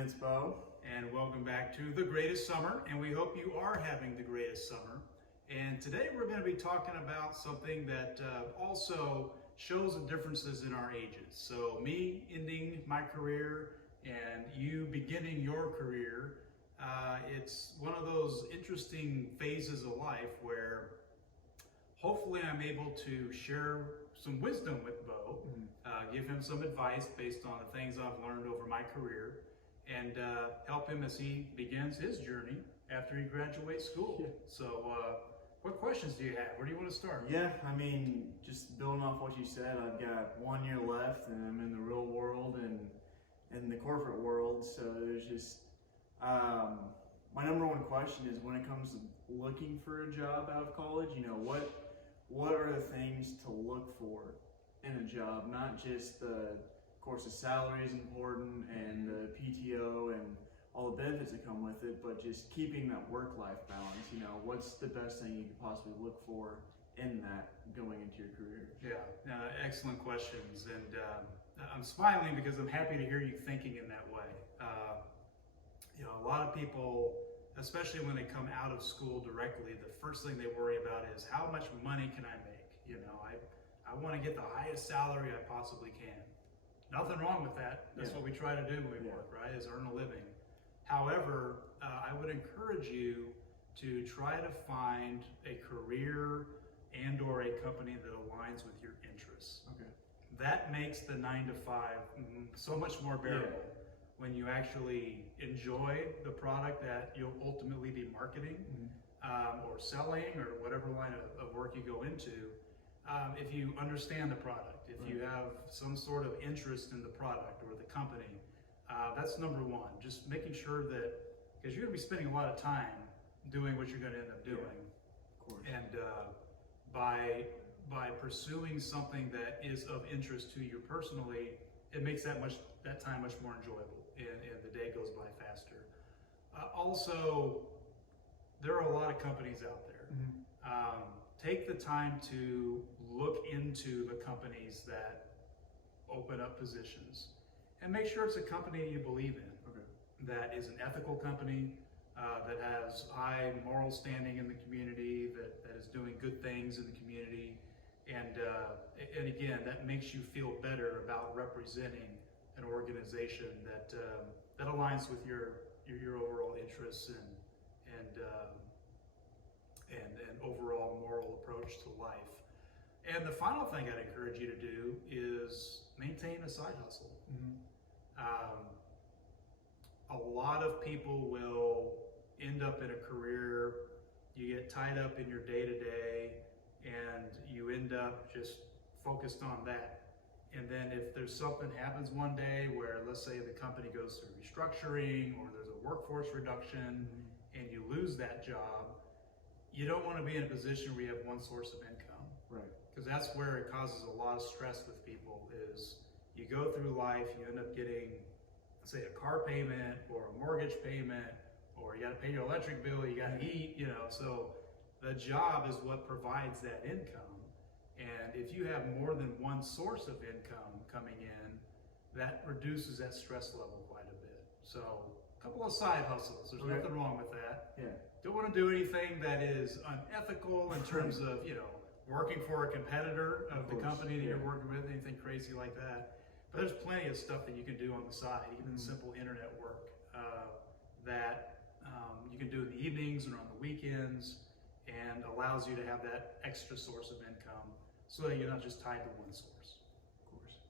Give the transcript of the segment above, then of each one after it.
it's Beau. And welcome back to The Greatest Summer, and we hope you are having the greatest summer. And today we're going to be talking about something that also shows the differences in our ages. So me ending my career and you beginning your career, it's one of those interesting phases of life where hopefully I'm able to share some wisdom with Beau, give him some advice based on the things I've learned over my career, and help him as he begins his journey after he graduates school. Yeah. So what questions do you have? Where do you want to start? Yeah, I mean, just building off what you said, I've got 1 year left and I'm in the real world and in the corporate world. So there's just, my number one question is when it comes to looking for a job out of college, you know, what are the things to look for in a job? Not just of course, the salary is important and the PTO and all the benefits that come with it, but just keeping that work-life balance. You know, what's the best thing you could possibly look for in that going into your career? Yeah, excellent questions. And I'm smiling because I'm happy to hear you thinking in that way. You know, a lot of people, especially when they come out of school directly, the first thing they worry about is how much money can I make? You know, I want to get the highest salary I possibly can. Nothing wrong with that. That's what we try to do when we work, right? Is earn a living. However, I would encourage you to try to find a career and or a company that aligns with your interests. Okay. That makes the 9 to 5 so much more bearable when you actually enjoy the product that you'll ultimately be marketing or selling or whatever line of work you go into. If you understand the product, if you have some sort of interest in the product or the company, that's number one. Just making sure that, because you're going to be spending a lot of time doing what you're going to end up doing. Of course. And by pursuing something that is of interest to you personally, it makes that time much more enjoyable, and the day goes by faster. Also, there are a lot of companies out there. Take the time to look into the companies that open up positions and make sure it's a company you believe in, that is an ethical company, that has high moral standing in the community, that is doing good things in the community. And again, that makes you feel better about representing an organization that aligns with your overall interests and overall moral approach to life. And the final thing I'd encourage you to do is maintain a side hustle. A lot of people will end up in a career, you get tied up in your day-to-day, and you end up just focused on that. And then if there's something happens one day where, let's say the company goes through restructuring or there's a workforce reduction and you lose that job, you don't want to be in a position where you have one source of income. Right. Because that's where it causes a lot of stress with people. Is you go through life, you end up getting, say, a car payment or a mortgage payment, or you got to pay your electric bill, you got to eat, you know. So the job is what provides that income. And if you have more than one source of income coming in, that reduces that stress level quite a bit. So a couple of side hustles, there's nothing wrong with that. Yeah. Don't want to do anything that is unethical in terms of, you know, working for a competitor of the company that you're working with, anything crazy like that. But there's plenty of stuff that you can do on the side, even simple internet work that you can do in the evenings or on the weekends, and allows you to have that extra source of income so that you're not just tied to one source. Of course.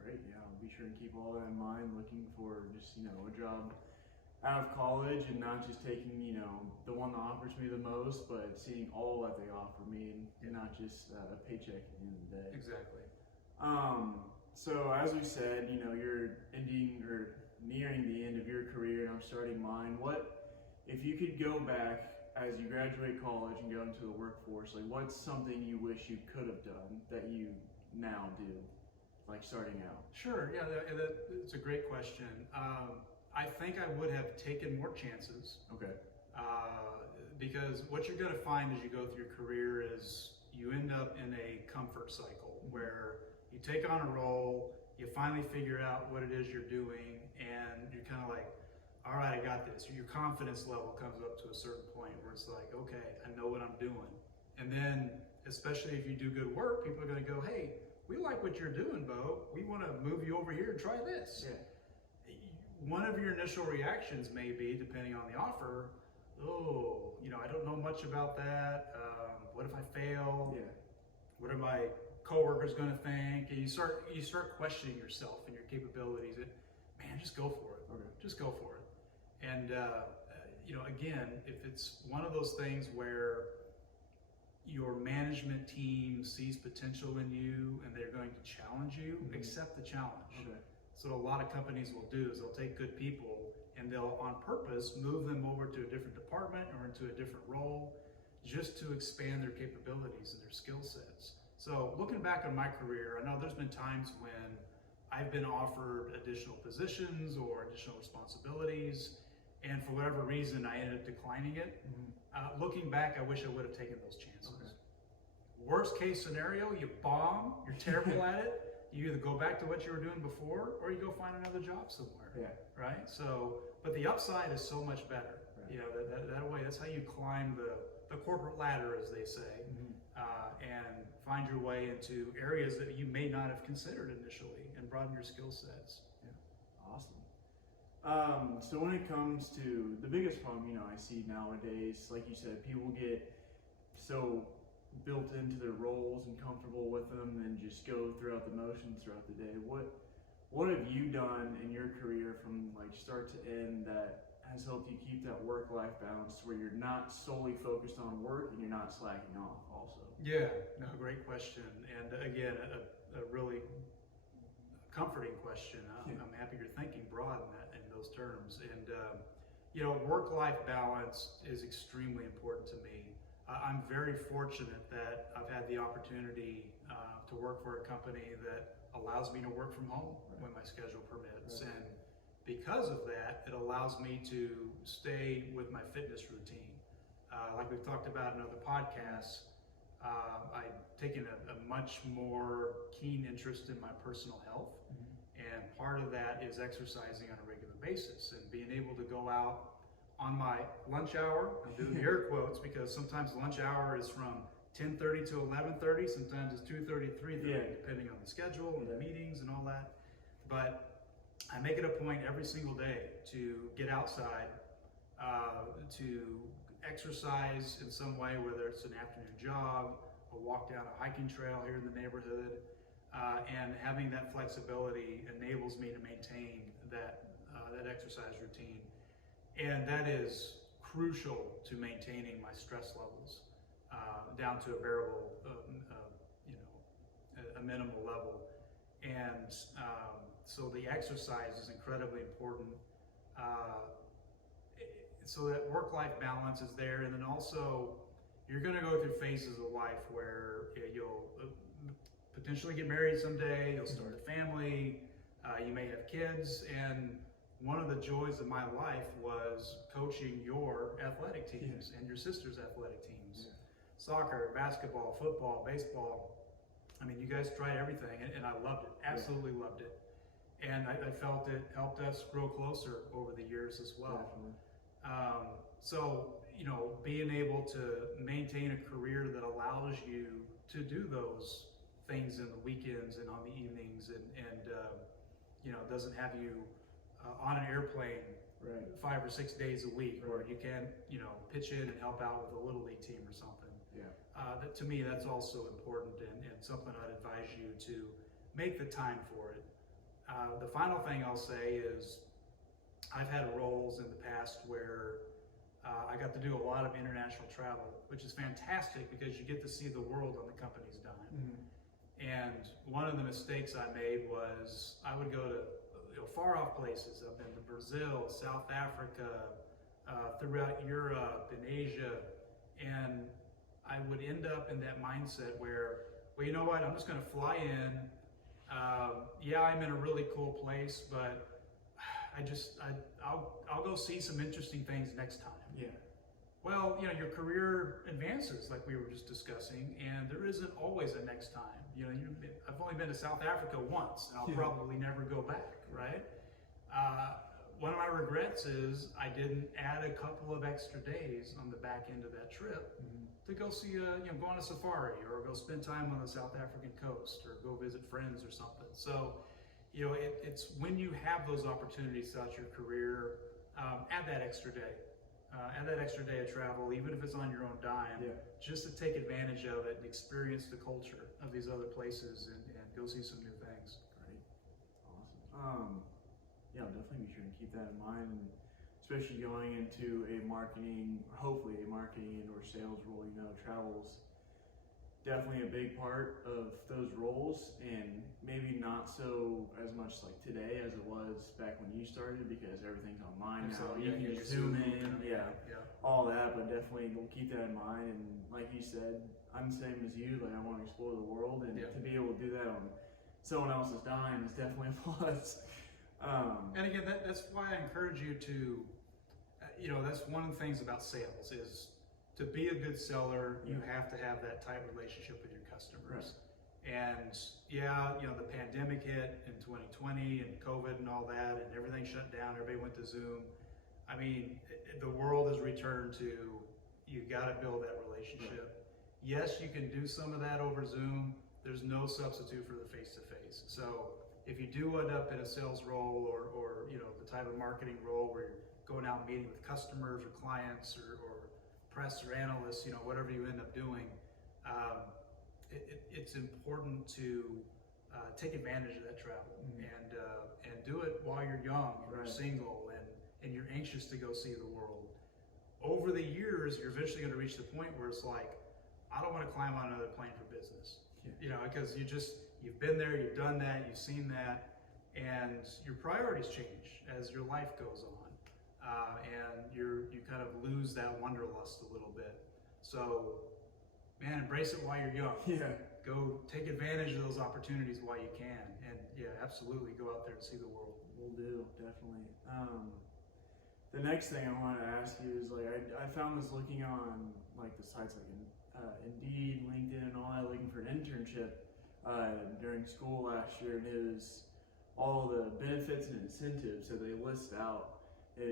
Great, yeah, I'll be sure to keep all that in mind, looking for just, you know, a job out of college and not just taking, you know, the one that offers me the most, but seeing all that they offer me and not just a paycheck at the end of the day. Exactly. So as we said, you know, you're ending or nearing the end of your career and I'm starting mine. What, if you could go back as you graduate college and go into the workforce, like what's something you wish you could have done that you now do, like starting out? Sure, yeah, it's a great question. I think I would have taken more chances. Okay. Because what you're going to find as you go through your career is you end up in a comfort cycle where you take on a role, you finally figure out what it is you're doing, and you're kind of like, all right, I got this. Your confidence level comes up to a certain point where it's like, okay, I know what I'm doing. And then, especially if you do good work, people are going to go, hey, we like what you're doing, Beau. We want to move you over here and try this. Yeah. One of your initial reactions may be, depending on the offer, oh, I don't know much about that. What if I fail? Yeah. What are my coworkers going to think? And you start questioning yourself and your capabilities. Man, just go for it. Okay. Just go for it. And again, if it's one of those things where your management team sees potential in you and they're going to challenge you, accept the challenge. Okay. So what a lot of companies will do is they'll take good people and they'll on purpose move them over to a different department or into a different role just to expand their capabilities and their skill sets. So looking back on my career, I know there's been times when I've been offered additional positions or additional responsibilities, and for whatever reason I ended up declining it. Looking back, I wish I would have taken those chances. Okay. Worst case scenario, you bomb, you're terrible at it, you either go back to what you were doing before or you go find another job somewhere. Yeah. Right? So, but the upside is so much better. Right. That way, that's how you climb the corporate ladder, as they say, and find your way into areas that you may not have considered initially and broaden your skill sets. Yeah. Awesome. So when it comes to the biggest problem, I see nowadays, like you said, people get so built into their roles and comfortable with them and just go throughout the motions throughout the day. What have you done in your career from like start to end that has helped you keep that work-life balance where you're not solely focused on work and you're not slacking off also? Yeah, no, great question. And again, a really comforting question. I'm happy you're thinking broad in those terms. And work-life balance is extremely important to me. I'm very fortunate that I've had the opportunity to work for a company that allows me to work from home when my schedule permits. And because of that, it allows me to stay with my fitness routine. Like we've talked about in other podcasts, I've taken a much more keen interest in my personal health. And part of that is exercising on a regular basis and being able to go out on my lunch hour. I'm doing the air quotes because sometimes lunch hour is from 10:30 to 11:30. Sometimes it's 2:30 to 3:30, depending on the schedule and the meetings and all that. But I make it a point every single day to get outside, to exercise in some way, whether it's an afternoon jog, a walk down a hiking trail here in the neighborhood, and having that flexibility enables me to maintain that exercise routine. And that is crucial to maintaining my stress levels down to a bearable, a minimal level. And so the exercise is incredibly important. So that work-life balance is there. And then also, you're going to go through phases of life where you'll potentially get married someday, you'll start a family, you may have kids, and one of the joys of my life was coaching your athletic teams and your sister's athletic teams. Soccer, basketball, football, baseball. I mean, you guys tried everything, and I loved it, absolutely loved it. And I felt it helped us grow closer over the years as well. So, being able to maintain a career that allows you to do those things in the weekends and on the evenings and doesn't have you on an airplane 5 or 6 days a week where you can, pitch in and help out with a little league team or something. That, to me, that's also important and something I'd advise you to make the time for it. The final thing I'll say is I've had roles in the past where I got to do a lot of international travel, which is fantastic because you get to see the world on the company's dime. And one of the mistakes I made was I would go to far off places. I've been to Brazil, South Africa, throughout Europe and Asia, and I would end up in that mindset where, well, you know what, I'm just going to fly in. I'm in a really cool place, but I'll go see some interesting things next time. Well, your career advances like we were just discussing, and there isn't always a next time. I've only been to South Africa once, and I'll probably never go back, right? One of my regrets is I didn't add a couple of extra days on the back end of that trip to go see go on a safari or go spend time on the South African coast or go visit friends or something. So, it's when you have those opportunities throughout your career, add that extra day. Add that extra day of travel, even if it's on your own dime, just to take advantage of it and experience the culture of these other places and go see some new things. Great. Awesome. I'll definitely be sure to keep that in mind, and especially going into hopefully a marketing and or sales role. Travel's definitely a big part of those roles, and maybe not so as much like today as it was back when you started, because everything's online now. You can just zoom in, all that. But definitely we'll keep that in mind. And like you said, I'm the same as you. Like, I want to explore the world, and to be able to do that on someone else's dime is definitely a plus. And again, that's why I encourage you to, that's one of the things about sales is to be a good seller, you have to have that tight relationship with your customers. Right. And the pandemic hit in 2020 and COVID and all that, and everything shut down, everybody went to Zoom. I mean, the world has returned to, you got to build that relationship. Right. Yes, you can do some of that over Zoom. There's no substitute for the face-to-face. So if you do end up in a sales role or the type of marketing role where you're going out and meeting with customers or clients or press or analysts, whatever you end up doing, it's important to take advantage of that travel and do it while you're young and you're single and you're anxious to go see the world. Over the years, you're eventually going to reach the point where it's like, I don't want to climb on another plane for business, because you've been there, you've done that, you've seen that, and your priorities change as your life goes on, and you kind of lose that wanderlust a little bit. So, man, embrace it while you're young. Go take advantage of those opportunities while you can, and absolutely go out there and see the world. Will do, definitely. The next thing I wanted to ask you is, like, I found this looking on like the sites like Indeed, LinkedIn, and all that, looking for an internship during school last year, and it was all the benefits and incentives. So they list out, the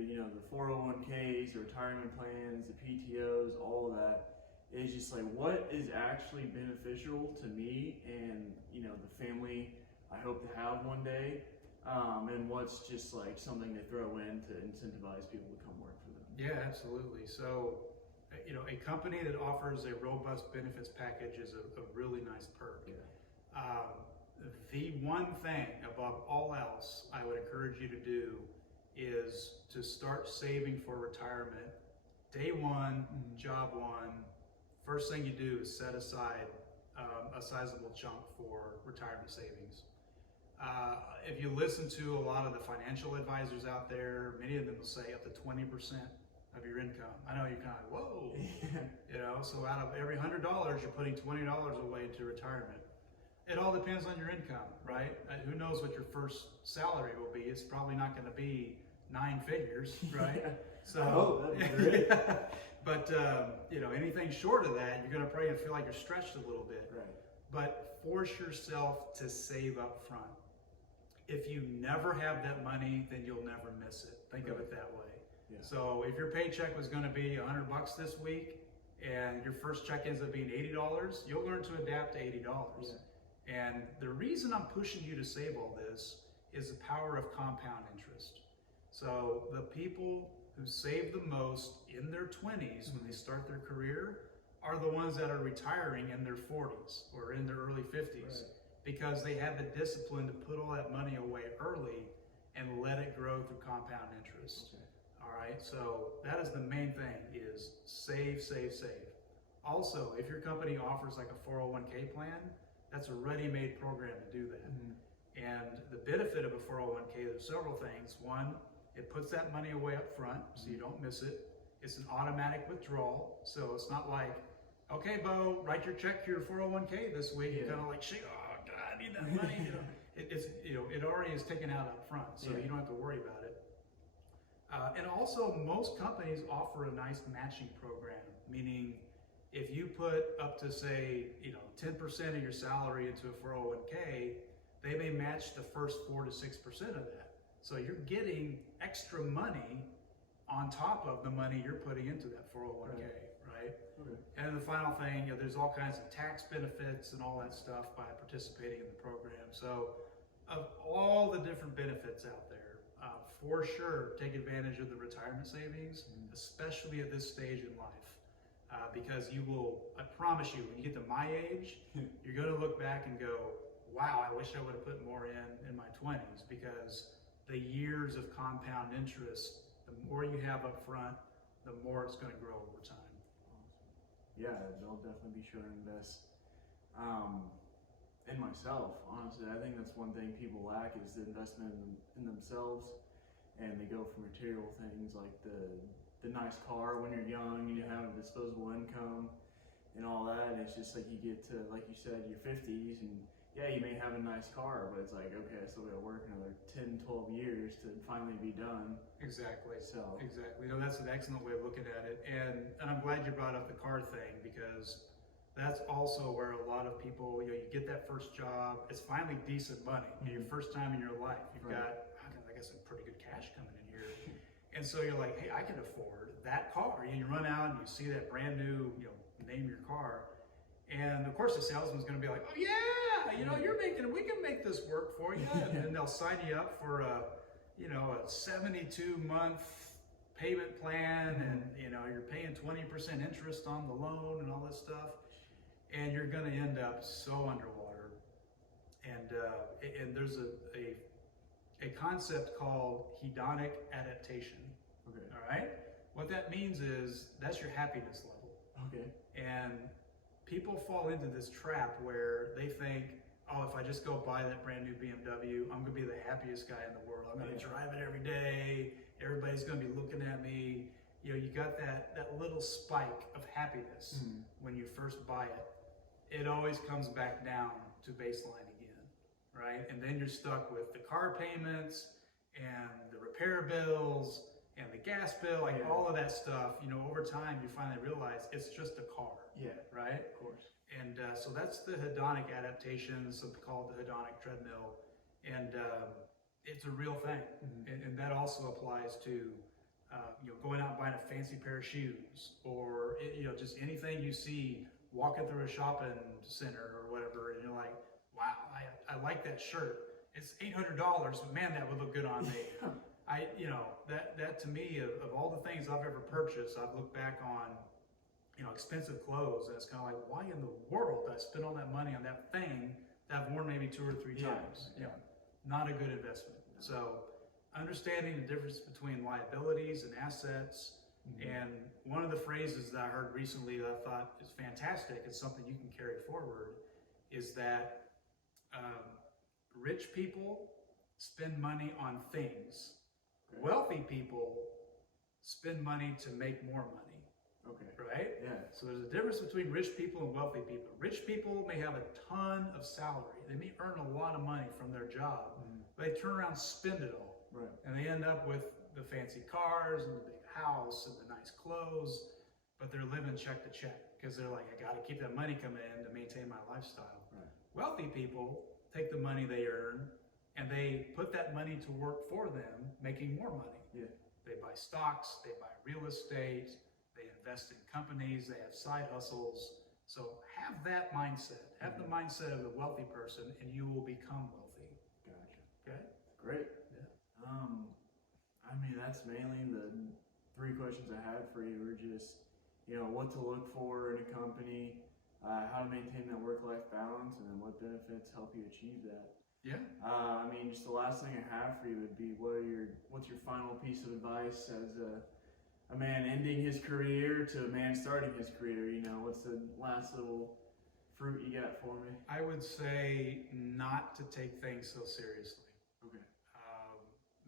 401ks, the retirement plans, the PTOs, all of that. It's just like, what is actually beneficial to me and the family I hope to have one day, and what's just like something to throw in to incentivize people to come work for them. Yeah, absolutely. So, a company that offers a robust benefits package is a really nice perk. The one thing above all else I would encourage you to do is to start saving for retirement. Day one, job one, first thing you do is set aside a sizable chunk for retirement savings. If you listen to a lot of the financial advisors out there, many of them will say up to 20% of your income. I know you're kind of like, whoa, so out of every $100, you're putting $20 away into retirement. It all depends on your income, right? Who knows what your first salary will be? It's probably not going to be 9 figures, right? So, that'd be great. But anything short of that, you're going to probably feel like you're stretched a little bit. Right. But force yourself to save up front. If you never have that money, then you'll never miss it. Think of it that way. So if your paycheck was going to be $100 this week, and your first check ends up being $80, you'll learn to adapt to $80. And the reason I'm pushing you to save all this is the power of compound interest. So the people who save the most in their 20s when they start their career are the ones that are retiring in their 40s or in their early 50s, because they had the discipline to put all that money away early and let it grow through compound interest. All right, so that is the main thing, is save, save, save. Also, if your company offers like a 401k plan, that's a ready-made program to do that. And the benefit of a 401k, there's several things. One, it puts that money away up front so you don't miss it. It's an automatic withdrawal, so it's not like, okay, Beau, write your check to your 401k this week. You're kind of like, oh God, I need that money. It already is taken out up front, so you don't have to worry about it. And also, most companies offer a nice matching program, meaning if you put up to say, 10% of your salary into a 401k, they may match the first 4 to 6% of that. So you're getting extra money on top of the money you're putting into that 401k, right? Okay. And the final thing, there's all kinds of tax benefits and all that stuff by participating in the program. So of all the different benefits out there, for sure, take advantage of the retirement savings, especially at this stage in life. Because you will, I promise you, when you get to my age, you're going to look back and go, wow, I wish I would have put more in my 20s, because the years of compound interest, the more you have up front, the more it's going to grow over time. Awesome. Yeah, they'll definitely be sure to invest. In myself, honestly, I think that's one thing people lack is the investment in themselves, and they go for material things like the nice car when you're young and you have a disposable income and all that. And it's just like you get to, like you said, your 50s, and yeah, you may have a nice car, but it's like, okay, I still got to work another 10, 12 years to finally be done. Exactly. So exactly. That's an excellent way of looking at it. And I'm glad you brought up the car thing, because that's also where a lot of people, you get that first job, it's finally decent money. Your first time in your life, you've got, I guess, some pretty good cash coming in here. And so you're like, hey, I can afford that car. You run out and you see that brand new, name your car. And of course the salesman's gonna be like, oh yeah, we can make this work for you. And then they'll sign you up for a 72-month payment plan, and you're paying 20% interest on the loan and all this stuff. And you're going to end up so underwater. And there's a concept called hedonic adaptation. okay. All right? What that means is that's your happiness level. Okay. And people fall into this trap where they think, oh, if I just go buy that brand new BMW, I'm going to be the happiest guy in the world. I'm going to drive it every day. Everybody's going to be looking at me. You got that little spike of happiness when you first buy it. It always comes back down to baseline again, right? And then you're stuck with the car payments and the repair bills and the gas bill, all of that stuff. Over time, you finally realize it's just a car, right? Of course. And so that's the hedonic adaptation, something called the Hedonic Treadmill. And it's a real thing. And that also applies to going out and buying a fancy pair of shoes, or just anything you see walking through a shopping center or whatever, and you're like, wow, I like that shirt. It's $800, but man, that would look good on me. That to me, of all the things I've ever purchased, I've looked back on, expensive clothes, and it's kind of like, why in the world did I spend all that money on that thing that I've worn maybe 2 or 3 times? Not a good investment. So understanding the difference between liabilities and assets. And one of the phrases that I heard recently that I thought is fantastic, it's something you can carry forward, is that rich people spend money on things. Wealthy people spend money to make more money. Okay. Right? Yeah. So there's a difference between rich people and wealthy people. Rich people may have a ton of salary. They may earn a lot of money from their job, but they turn around and spend it all. Right. And they end up with the fancy cars and the big house and the nice clothes, but they're living check to check because they're like, I got to keep that money coming in to maintain my lifestyle. Right. Wealthy people take the money they earn and they put that money to work for them, making more money. Yeah. They buy stocks, they buy real estate, they invest in companies, they have side hustles. So have that mindset. Have the mindset of the wealthy person, and you will become wealthy. Gotcha. Okay? Great. Yeah. That's mainly the 3 questions I had for you. Were just, what to look for in a company, how to maintain that work-life balance, and then what benefits help you achieve that. Yeah. Just the last thing I have for you would be, what's your final piece of advice as a man ending his career to a man starting his career? What's the last little fruit you got for me? I would say not to take things so seriously. Okay.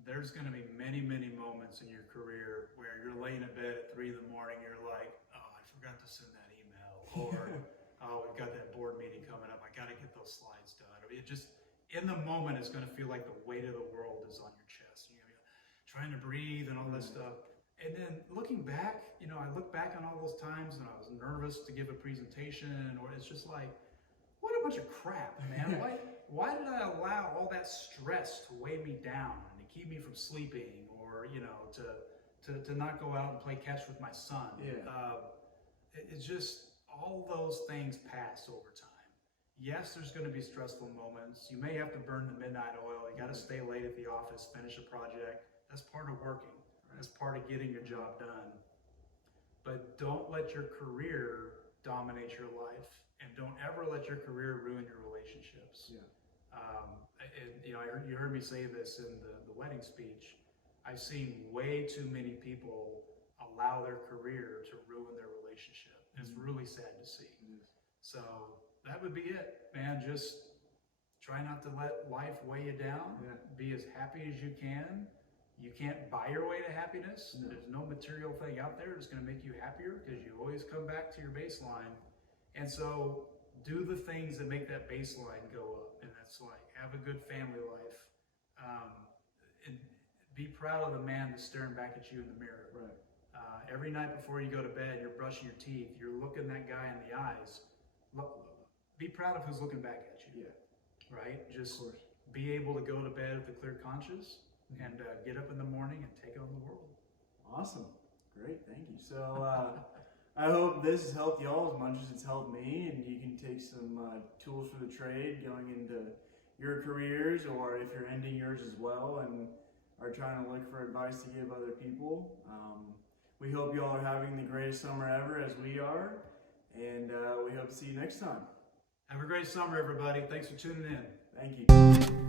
There's going to be many, many moments in your career where you're laying in bed at 3 in the morning, you're like, oh, I forgot to send that email, or oh, we've got that board meeting coming up, I got to get those slides done. It just, in the moment, it's going to feel like the weight of the world is on your chest. You're going to be trying to breathe and all that stuff. And then looking back, I look back on all those times and I was nervous to give a presentation, or it's just like, what a bunch of crap, man. Why did I allow all that stress to weigh me down and to keep me from sleeping, or, to not go out and play catch with my son? It's just, all those things pass over time. Yes, there's going to be stressful moments. You may have to burn the midnight oil. You got to stay late at the office, finish a project. That's part of working. That's part of getting your job done. But don't let your career dominate your life, and don't ever let your career ruin your relationships. You heard me say this in the wedding speech. I've seen way too many people allow their career to ruin their relationship. It's really sad to see. So that would be it, man. Just try not to let life weigh you down. Be as happy as you can. You can't buy your way to happiness. No. There's no material thing out there that's going to make you happier, because you always come back to your baseline. And so do the things that make that baseline go up. And that's like, have a good family life. And be proud of the man that's staring back at you in the mirror. Right. Every night before you go to bed, you're brushing your teeth, you're looking that guy in the eyes. Be proud of who's looking back at you. Right? Just be able to go to bed with a clear conscience and get up in the morning and take on the world. Awesome. Great. Thank you. So I hope this has helped y'all as much as it's helped me, and you can take some tools for the trade going into your careers, or if you're ending yours as well and are trying to look for advice to give other people. We hope y'all are having the greatest summer ever, as we are, and we hope to see you next time. Have a great summer, everybody. Thanks for tuning in. Thank you.